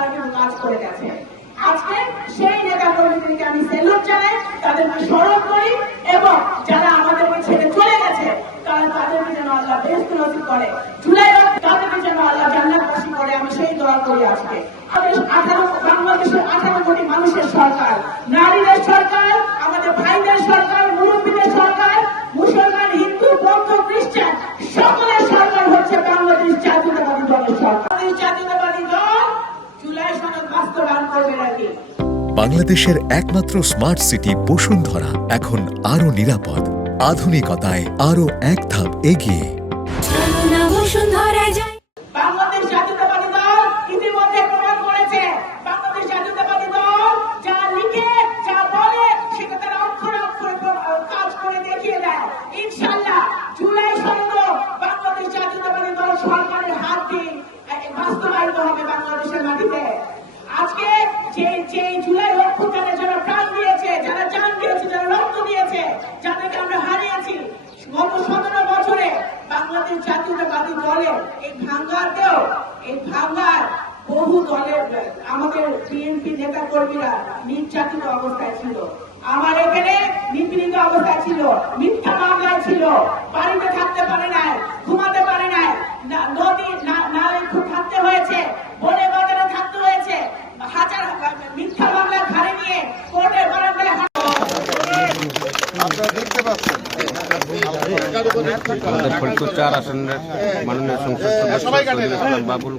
তারা কিন্তু কাজ করে গেছে। আজকে সেই নেতা কর্মীদেরকে আমি স্যালুট জানাই, তাদেরকে স্মরণ করি এবং যারা আমাদেরকে ছেড়ে চলে গেছে তাদেরকে যেন আল্লাহ বেহেশত নসিব করে, জুলাই তাদেরকে যেন আল্লাহ জান্নাতবাসী করে, আমি সেই দোয়া করি। আজকে বাংলাদেশের 18 কোটি মানুষের সরকার, নারীদের সরকার, আমাদের ভাইদের সরকার, মুরব্বীদের সরকার, মুসলমান, হিন্দু, বৌদ্ধ, খ্রিস্টান সকলের সরকার হচ্ছে বাংলাদেশ জাতীয়তাবাদী দলের সরকার। বাংলাদেশ জাতীয়তাবাদী দল জুলাই সনদ বাস্তবায়ন করবে নাকি? বাংলাদেশের একমাত্র স্মার্ট সিটি বসুন্ধরা এখন আরো নিরাপদ, আধুনিকতায় আরো এক ধাপ এগিয়ে। বাংলাদেশ জাতীয়তাবাদী দল ইতিমধ্যে প্রমাণ করেছে, বাংলাদেশ জাতীয়তাবাদী দল যা লিখে যা বলে সেটা তারা অক্ষরে অক্ষরে কাজ করে দেখিয়ে দেয়। ইনশাআল্লাহ জুলাই সনদ বাংলাদেশ জাতীয়তাবাদী দল সরকারের হাত দিয়ে বাস্তবায়িত হবে বাংলাদেশের মাটিতে। আজকে যে জুলাই অভ্যুত্থানের যারা প্রাণ দিয়েছে, যারা জান দিয়েছে, যারা রক্ত দিয়েছে, যাদেরকে আমরা হারিয়েছি গত 17 বছরে, বাংলাদেশ জাতীয়তাবাদী দলের এই ভাঙ্গার বহু দলের আমাদের বিএনপি নেতা কর্মীরা নির্যাতিত অবস্থায় ছিল, আমার এখানে নিপীড়িত অবস্থায় ছিল, মিথ্যা মামলায় ছিল, বাড়িতে থাকতে পারে নাই, ঘুমাতে পারে নাই, নদী নালে থাকতে হয়েছে, বনে বাজারে থাকতে হয়েছে, হাজার মিথ্যা মামলা ঘাড়ে নিয়ে কোর্টের বারান্দায় আপনারা দেখতে পাচ্ছেন আমাদের ফরিদপুর 4 আসনের মাননীয় সংসদ সদস্য বাবুল